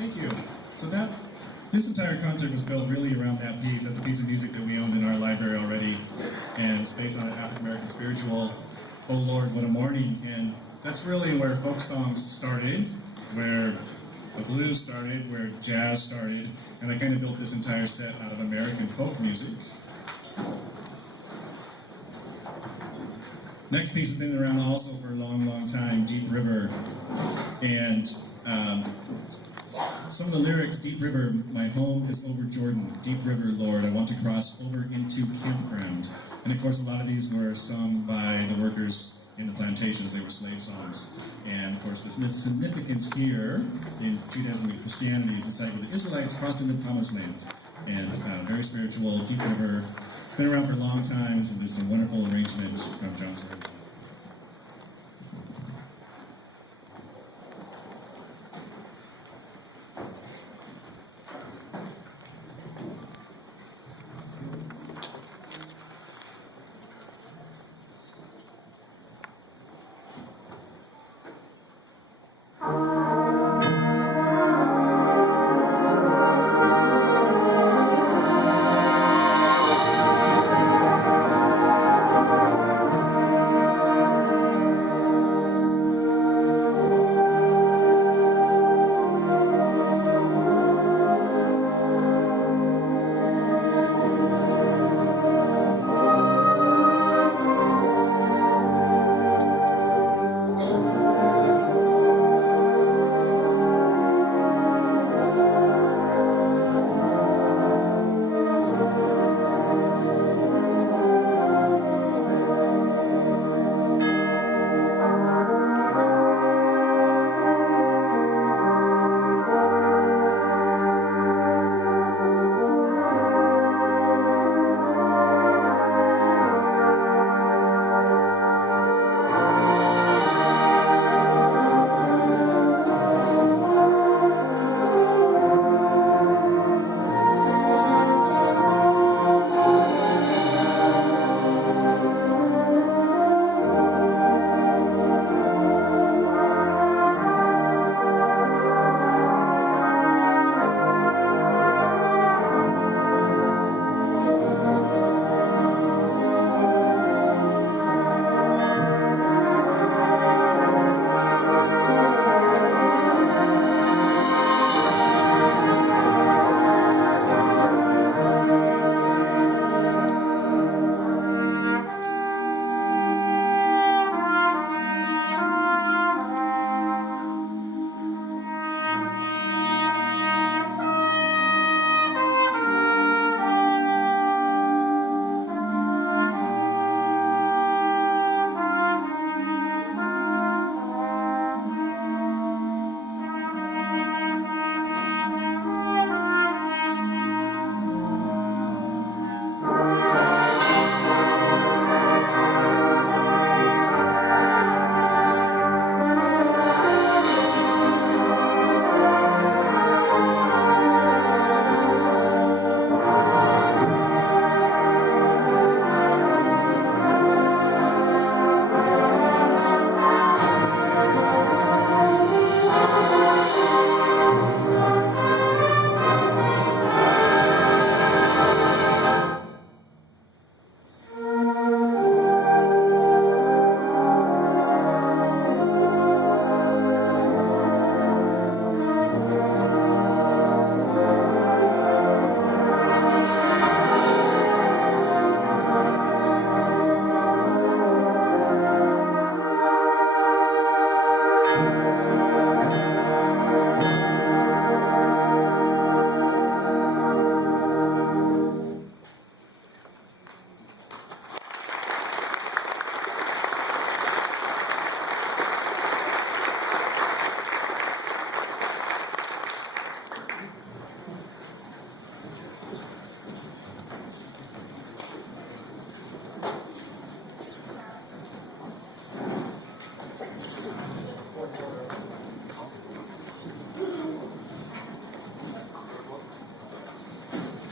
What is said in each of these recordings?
Thank you. So this entire concert was built really around that piece. That's a piece of music that we owned in our library already, and it's based on an African American spiritual, "Oh Lord, What a Morning," and that's really where folk songs started, where the blues started, where jazz started, and I kind of built this entire set out of American folk music. Next piece has been around also for a long, long time, Deep River, and some of the lyrics, Deep River, my home is over Jordan, Deep River, Lord, I want to cross over into campground. And of course, a lot of these were sung by the workers in the plantations. They were slave songs. And of course, the significance here in Judaism and Christianity is the site where the Israelites crossed into the Promised Land. And very spiritual, Deep River, been around for a long time, so there's some wonderful arrangements from John's arrangement.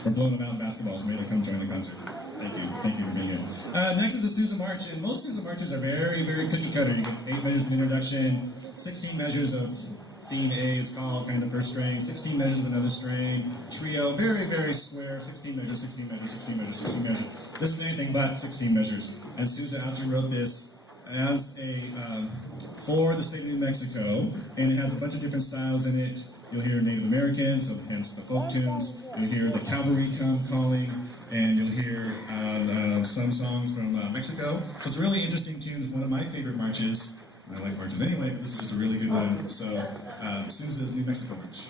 We're blowing them out in basketball, so maybe come join the concert. Thank you. Thank you for being here. Next is the Sousa March, and most Sousa Marches are very, very cookie cutter. You get 8 measures of introduction, 16 measures of theme A, it's called kind of the first string, 16 measures of another string, trio, very, very square, 16 measures, 16 measures, 16 measures, 16 measures. This is anything but 16 measures. And Sousa actually wrote this as a, for the state of New Mexico, and it has a bunch of different styles in it. You'll hear Native American, so hence the folk tunes. You'll hear the cavalry calling, and you'll hear some songs from Mexico. So it's a really interesting tune. It's one of my favorite marches. I like marches anyway, but this is just a really good one. So Sousa's New Mexico March.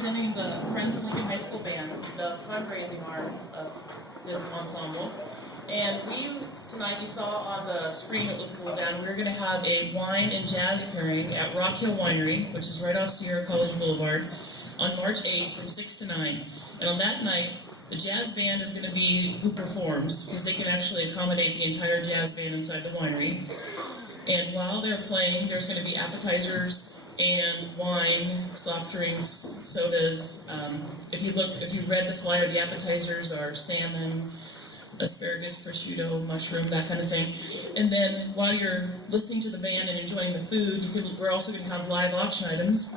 representing the Friends of Lincoln High School Band, the fundraising arm of this ensemble. And tonight you saw on the screen that was pulled down, we're going to have a wine and jazz pairing at Rock Hill Winery, which is right off Sierra College Boulevard, on March 8th from 6 to 9. And on that night, the jazz band is going to be who performs, because they can actually accommodate the entire jazz band inside the winery. And while they're playing, there's going to be appetizers and wine, soft drinks, sodas. If you read the flyer, the appetizers are salmon, asparagus, prosciutto, mushroom, that kind of thing. And then while you're listening to the band and enjoying the food, we're also going to have live auction items.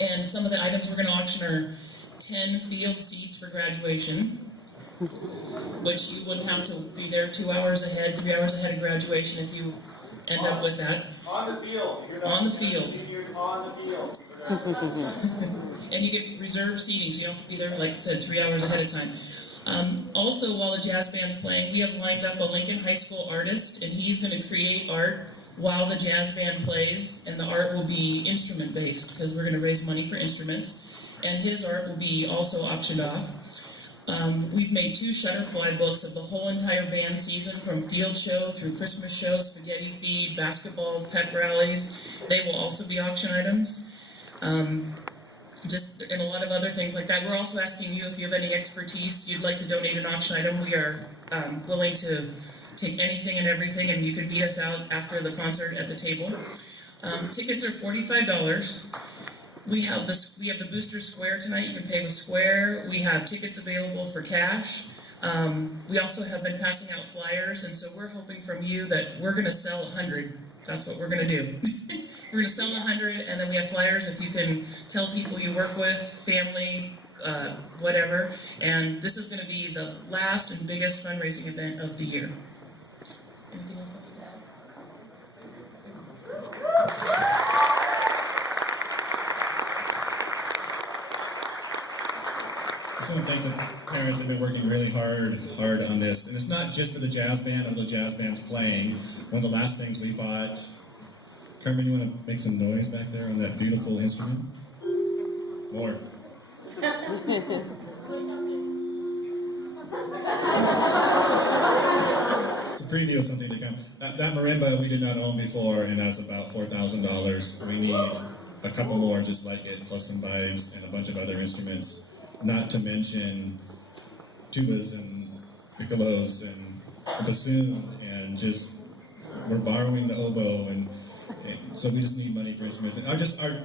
And some of the items we're going to auction are 10 field seats for graduation, which you wouldn't have to be there 2 hours ahead, 3 hours ahead of graduation if you end up with that. On the field. On the field. On the field. And you get reserved seating, so you don't have to be there, like I said, 3 hours ahead of time. Also, while the jazz band's playing, we have lined up a Lincoln High School artist, and he's going to create art while the jazz band plays, and the art will be instrument-based, because we're going to raise money for instruments, and his art will be also auctioned off. We've made 2 Shutterfly books of the whole entire band season, from field show through Christmas show, spaghetti feed, basketball, pep rallies. They will also be auction items. And a lot of other things like that. We're also asking you if you have any expertise, you'd like to donate an auction item. We are willing to take anything and everything, and you can meet us out after the concert at the table. Tickets are $45. We have the Booster Square tonight. You can pay with Square. We have tickets available for cash. We also have been passing out flyers, and so we're hoping from you that we're going to sell 100. That's what we're going to do. We're going to sell 100, and then we have flyers if you can tell people you work with, family, whatever. And this is going to be the last and biggest fundraising event of the year. Anything else I need to add? I just want to thank the parents that have been working really hard on this. And it's not just for the jazz band, although jazz band's playing. One of the last things we bought. Carmen, you want to make some noise back there on that beautiful instrument? More. It's a preview of something to come. That marimba we did not own before, and that's about $4,000. We need a couple more just like it, plus some vibes and a bunch of other instruments. Not to mention tubas and piccolos and a bassoon, and just we're borrowing the oboe, and so we just need money for instruments. And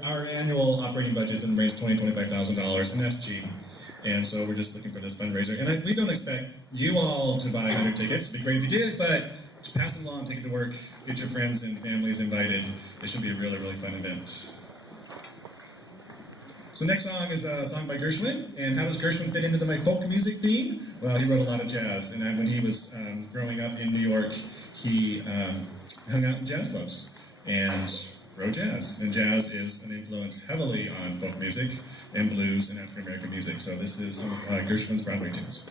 our annual operating budget is in the range of $25,000, and that's cheap. And so we're just looking for this fundraiser. And we don't expect you all to buy 100 tickets. It'd be great if you did, but just pass it along, take it to work, get your friends and families invited. It should be a really, really fun event. So next song is a song by Gershwin. And how does Gershwin fit into my folk music theme? Well, he wrote a lot of jazz. And when he was growing up in New York, he hung out in jazz clubs and wrote jazz. And jazz is an influence heavily on folk music and blues and African American music. So this is some of Gershwin's Broadway tunes.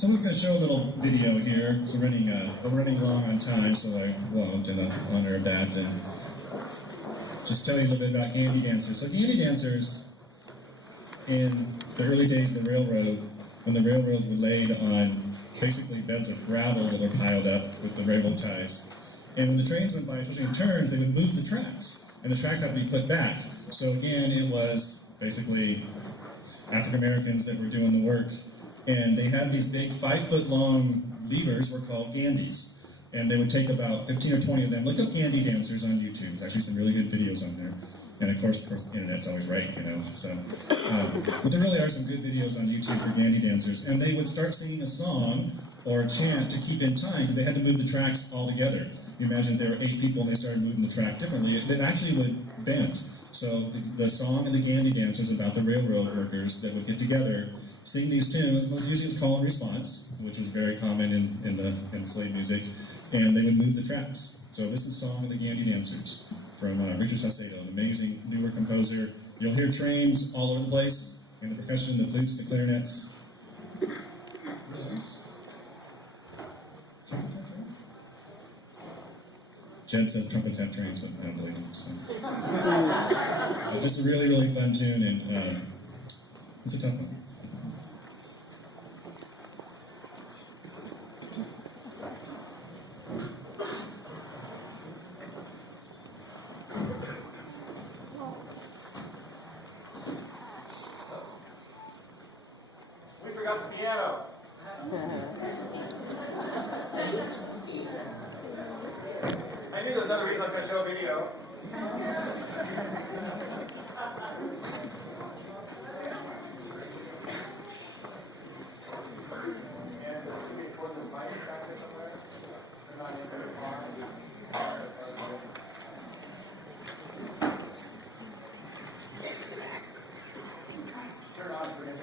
So I'm just going to show a little video here. So we're running long on time, so I won't, in honor of that, and just tell you a little bit about Gandy dancers. So Gandy dancers, in the early days of the railroad, when the railroads were laid on basically beds of gravel that were piled up with the railroad ties, and when the trains went by, especially in turns, they would move the tracks, and the tracks had to be put back. So again, it was basically African Americans that were doing the work, and they had these big 5-foot-long levers were called Gandys, and they would take about 15 or 20 of them. Look up Gandy dancers on YouTube. There's actually some really good videos on there. And of course, the internet's always right, you know. So, but there really are some good videos on YouTube for Gandy dancers, and they would start singing a song or a chant to keep in time because they had to move the tracks all together. You imagine there were 8 people and they started moving the track differently. It actually would bend. So the song of the Gandy dancers about the railroad workers that would get together, sing these tunes. Most usually it was call and response, which was very common in slave music, and they would move the tracks. So this is Song of the Gandy Dancers from Richard Saucedo, an amazing newer composer. You'll hear trains all over the place, and the percussion, the flutes, the clarinets. Jed says trumpets have trains, but I don't believe him. So. Just a really, really fun tune, and it's a tough one. We forgot the piano. I knew there was another reason I was going to show a video. Turn on for this.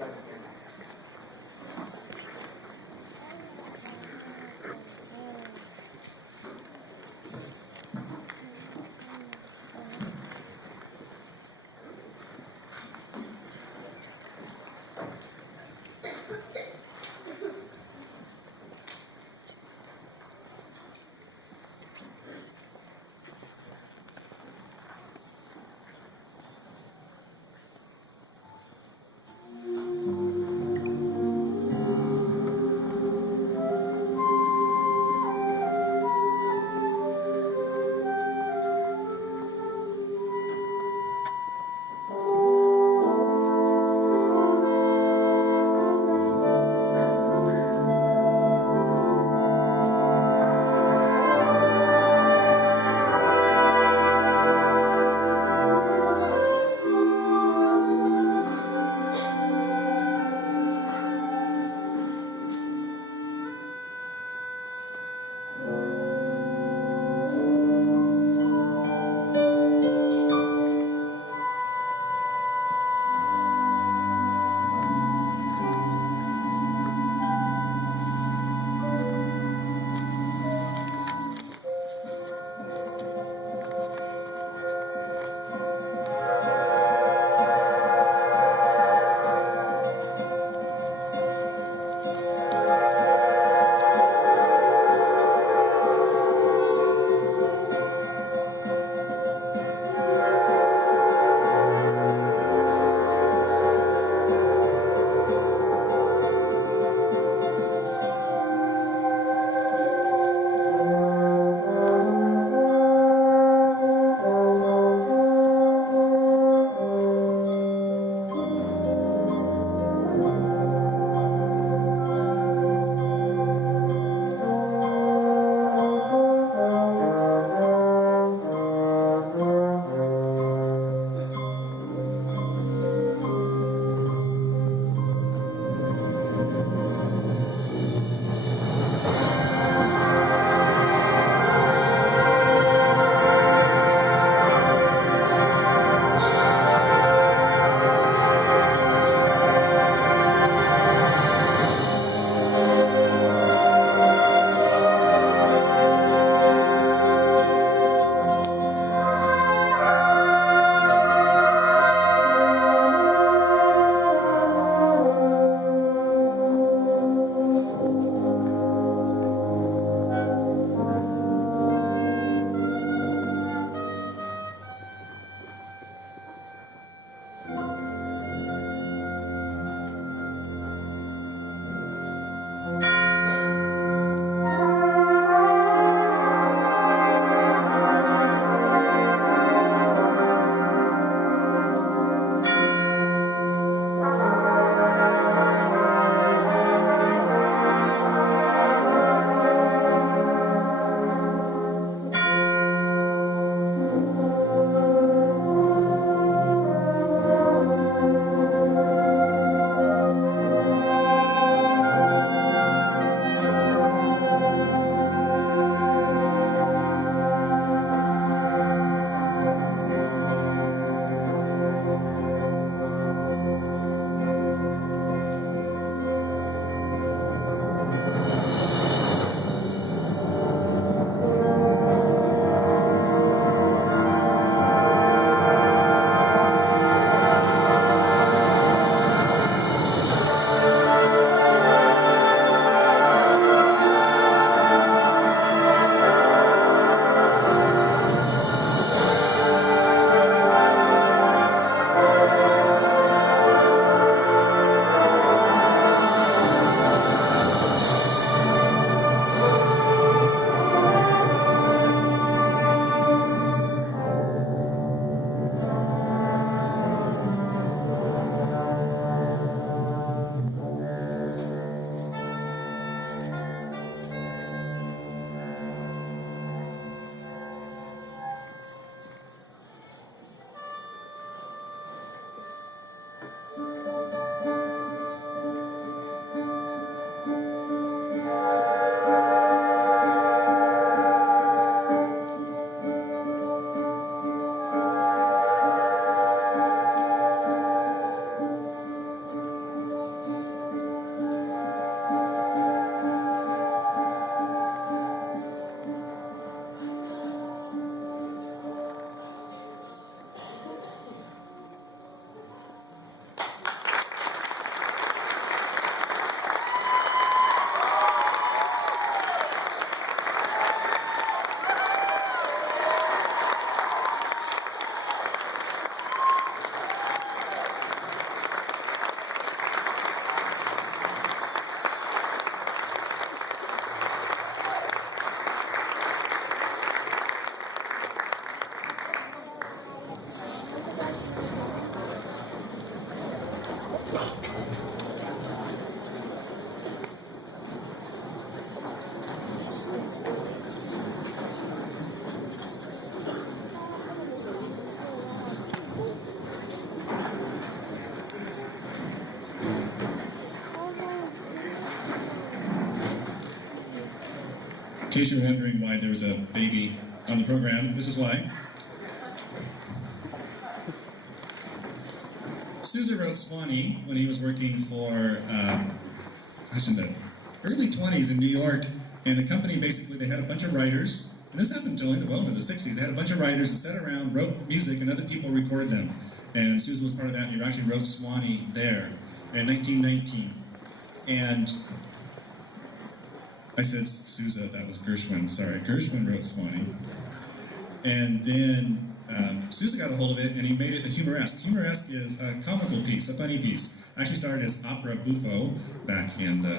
In case you're wondering why there was a baby on the program, this is why. Sousa wrote Swanee when he was working for, in the early 20s in New York, and the company basically, they had a bunch of writers, and this happened until into the 60s. They had a bunch of writers that sat around, wrote music, and other people recorded them. And Sousa was part of that, and he actually wrote Swanee there in 1919. And I said Sousa, that was Gershwin, sorry. Gershwin wrote Swanee. And then Sousa got a hold of it, and he made it a humoresque. Humoresque is a comical piece, a funny piece. Actually started as opera buffo back in the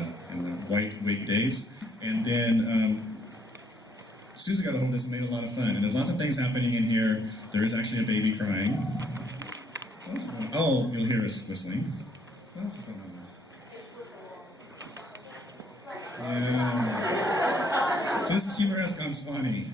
white wig days. And then Sousa got a hold of this and made it a lot of fun. And there's lots of things happening in here. There is actually a baby crying. Oh, you'll hear us whistling. What else is going on? Yeah. So this is humoresque on Swanee.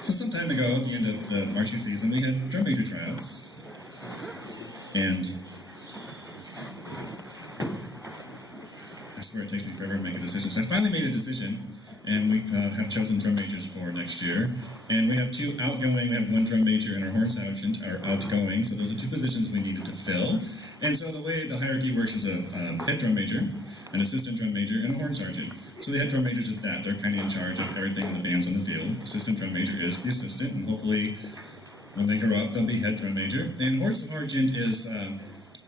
So some time ago, at the end of the marching season, we had drum major tryouts. And I swear it takes me forever to make a decision. So I finally made a decision, and we have chosen drum majors for next year. And we have two outgoing, we have one drum major and our horn sergeant are outgoing, so those are two positions we needed to fill. And so the way the hierarchy works is a head drum major, an assistant drum major, and a horn sergeant. So the head drum major is just that, they're kind of in charge of everything in the bands on the field. Assistant drum major is the assistant, and hopefully when they grow up, they'll be head drum major. And horn sergeant is,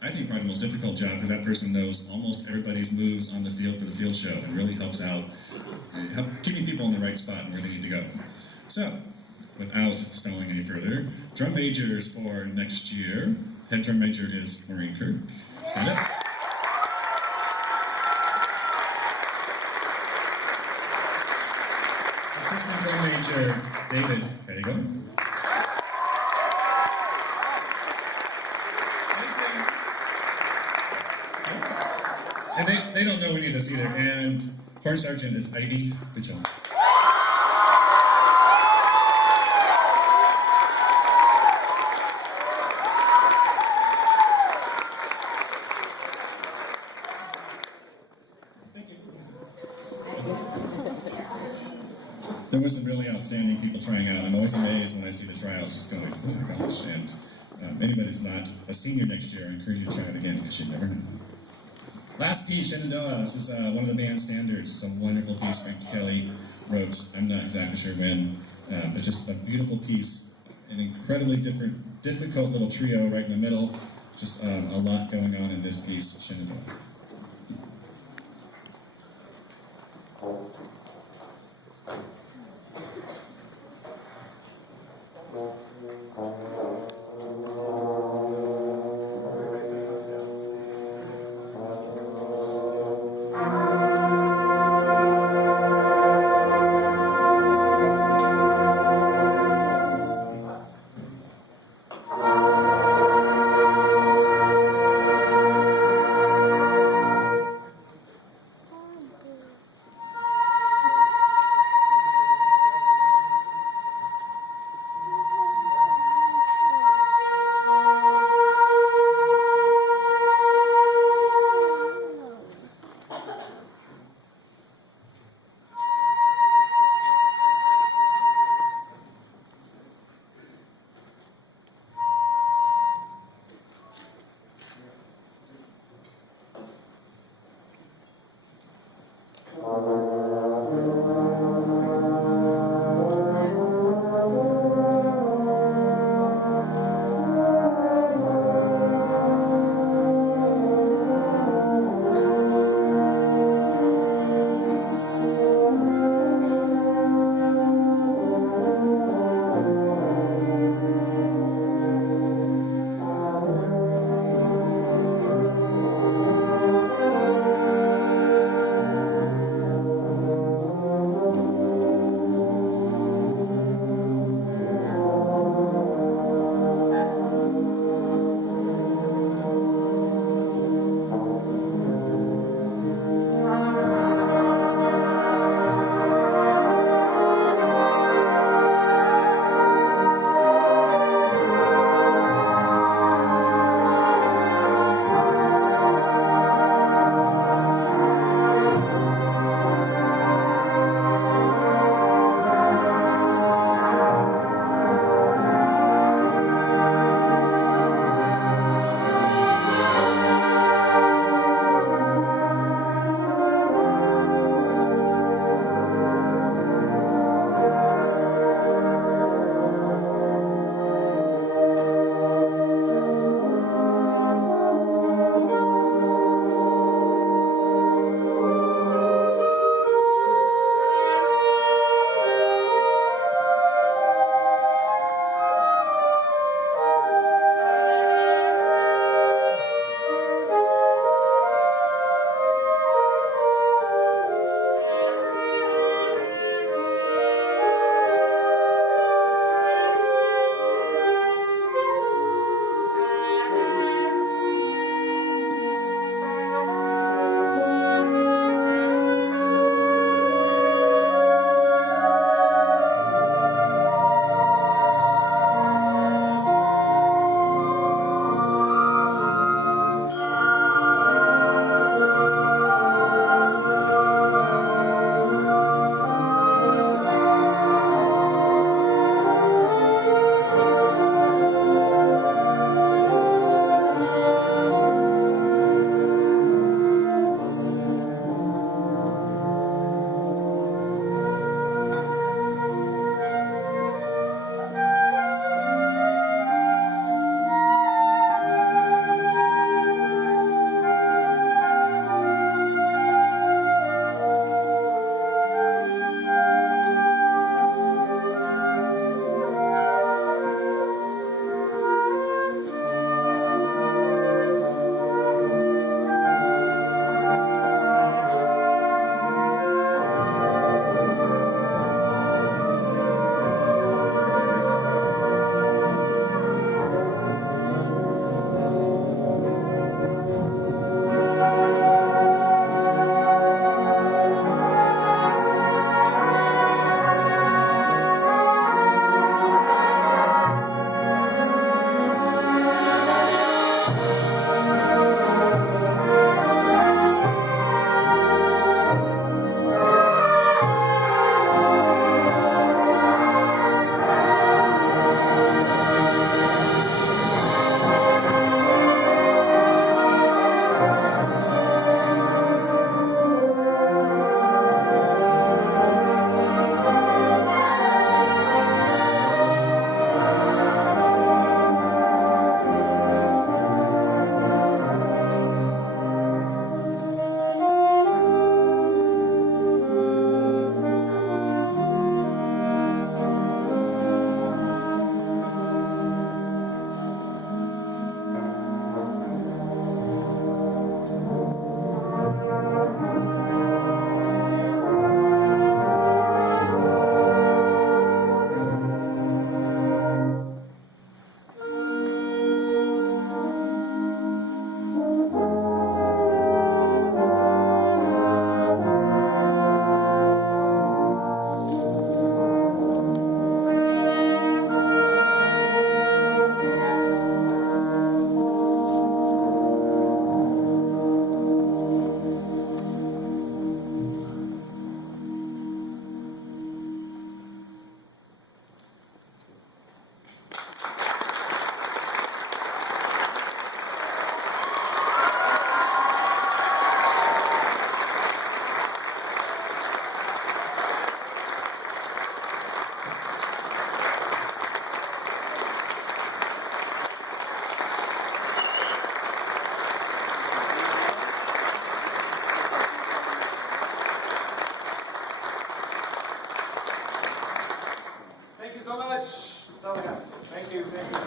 I think, probably the most difficult job because that person knows almost everybody's moves on the field for the field show and really helps out keeping people in the right spot and where they need to go. So, without stalling any further, drum majors for next year. Head drum major is Maureen Kirk. Stand up. Assistant drum major, David Pettigo. And they don't know any of this either. And horn sergeant is Ivy Vigil. There were some really outstanding people trying out. I'm always amazed when I see the tryouts, just going, oh my gosh. And anybody's not a senior next year, I encourage you to try it again because you never know. Last piece, Shenandoah. This is one of the band standards. It's a wonderful piece Frank Kelly wrote. I'm not exactly sure when, but just a beautiful piece. An incredibly difficult little trio right in the middle. Just a lot going on in this piece, Shenandoah. much. That's all I got. Thank you. Thank you.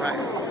Right.